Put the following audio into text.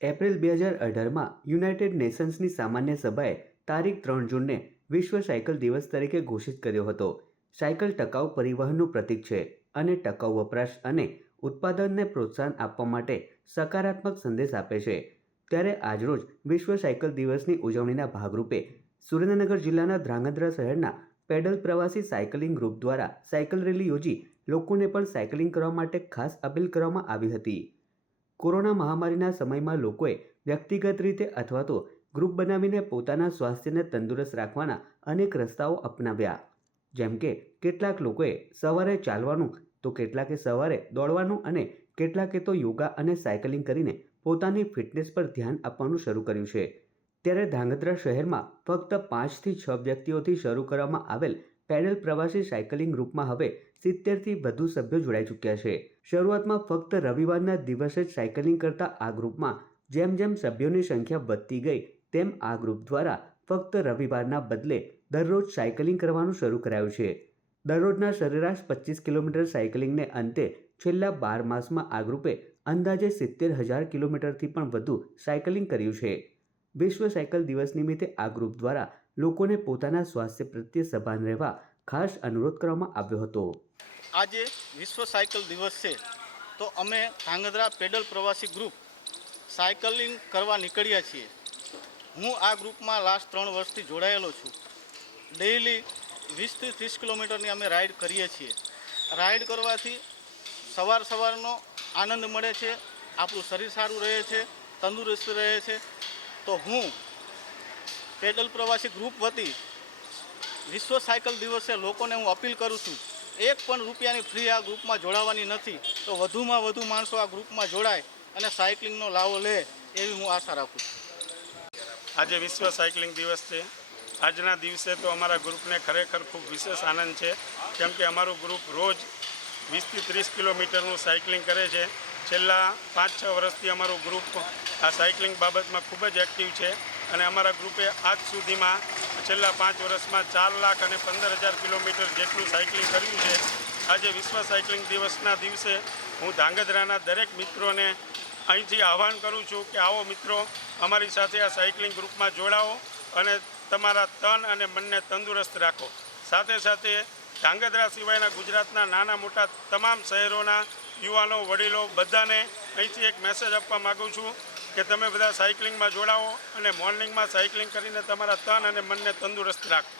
April 2018માં United નેશન્સની સામાન્ય સભાએ તારીખ 3 જૂનને વિશ્વ સાયકલ દિવસ તરીકે ઘોષિત કર્યો હતો. સાયકલ ટકાઉ પરિવહનનું પ્રતીક છે અને ટકાઉ વપરાશ અને ઉત્પાદનને પ્રોત્સાહન આપવા માટે સકારાત્મક સંદેશ આપે છે. ત્યારે આજરોજ વિશ્વ સાયકલ દિવસની ઉજવણીના ભાગરૂપે સુરેન્દ્રનગર જિલ્લાના ધ્રાંગધ્રા શહેરના પેડલ પ્રવાસી સાયકલિંગ ગ્રુપ દ્વારા સાયકલ રેલી યોજી લોકોને પણ સાયકલિંગ કરવા માટે ખાસ અપીલ કરવામાં આવી હતી. કોરોના મહામારીના સમયમાં લોકોએ વ્યક્તિગત રીતે અથવા તો ગ્રુપ બનાવીને પોતાના સ્વાસ્થ્યને તંદુરસ્ત રાખવાના અનેક રસ્તાઓ અપનાવ્યા. જેમ કે કેટલાક લોકોએ સવારે ચાલવાનું, તો કેટલાકે સવારે દોડવાનું અને કેટલાકે તો યોગા અને સાયકલિંગ કરીને પોતાની ફિટનેસ પર ધ્યાન આપવાનું શરૂ કર્યું છે. ત્યારે ધ્રાંગધ્રા શહેરમાં ફક્ત 5 થી 6 વ્યક્તિઓથી શરૂ કરવામાં આવેલ પેડલ પ્રવાસી સાયકલિંગ ગ્રુપમાં હવે 70થી વધુ સભ્યો જોડાઈ ચૂક્યા છે. શરૂઆતમાં ફક્ત રવિવારના દિવસે જ સાયકલિંગ કરતા આ ગ્રુપમાં જેમ જેમ સભ્યોની સંખ્યા વધતી ગઈ તેમ આ ગ્રુપ દ્વારા ફક્ત રવિવારના બદલે દરરોજ સાયકલિંગ કરવાનું શરૂ કરાયું છે. દરરોજના સરેરાશ 25 કિલોમીટર સાયકલિંગને અંતે છેલ્લા 12 માસમાં આ ગ્રુપે અંદાજે 70,000 કિલોમીટરથી પણ વધુ સાયકલિંગ કર્યું છે. વિશ્વ સાયકલ દિવસ નિમિત્તે આ ગ્રુપ દ્વારા લોકોને પોતાના સ્વાસ્થ્ય પ્રત્યે સભાન રહેવા ખાસ અનુરોધ કરવામાં આવ્યો હતો. આજે વિશ્વ સાયકલ દિવસ છે તો અમે ધ્રાંગધ્રા પેડલ પ્રવાસી ગ્રુપ સાયકલિંગ કરવા નીકળ્યા છીએ. હું આ ગ્રુપમાં લાસ્ટ 3 વર્ષથી જોડાયેલો છું. ડેઇલી 20થી 30 કિલોમીટરની અમે રાઈડ કરીએ છીએ. રાઈડ કરવાથી સવારનો આનંદ મળે છે, આપણું શરીર સારું રહે છે, તંદુરસ્ત રહે છે. તો હું પેડલ પ્રવાસી ગ્રુપ વતી વિશ્વ સાયકલ દિવસે લોકોને હું અપીલ કરું છું, 1 પણ રૂપિયાની ફ્રી આ ગ્રુપમાં જોડાવાની નથી. તો વધુમાં વધુ માણસો આ ગ્રુપમાં જોડાય અને સાયકલિંગનો લાવો લે એવી હું આશા રાખું છું. આજે વિશ્વ સાયકલિંગ દિવસ છે. આજના દિવસે તો અમારા ગ્રુપને ખરેખર ખૂબ વિશેષ આનંદ છે, કેમ કે અમારું ગ્રુપ રોજ 20થી 30 કિલોમીટરનું સાયકલિંગ કરે છે. છેલ્લા 5-6 વર્ષથી અમારું ગ્રુપ આ સાયકલિંગ બાબતમાં ખૂબ જ એક્ટિવ છે અને અમારા ગ્રુપે આજ સુધીમાં છેલ્લા 5 વર્ષમાં 4,15,000 કિલોમીટર જેટલું સાયકલિંગ કર્યું છે. આજે વિશ્વ સાયકલિંગ દિવસના દિવસે હું ધ્રાંગધ્રાના દરેક મિત્રોને અહીંથી આહ્વાન કરું છું કે આવો મિત્રો, અમારી સાથે આ સાયકલિંગ ગ્રુપમાં જોડાઓ અને તમારા તન અને મનને તંદુરસ્ત રાખો. સાથે સાથે ધ્રાંગધ્રા સિવાયના ગુજરાતના નાના મોટા તમામ શહેરોના યુવાનો, વડીલો બધાને અહીંથી એક મેસેજ આપવા માગું છું કે તમે બધા સાયકલિંગમાં જોડાઓ અને મોર્નિંગમાં સાયકલિંગ કરીને તમારા તન અને મનને તંદુરસ્ત રાખો.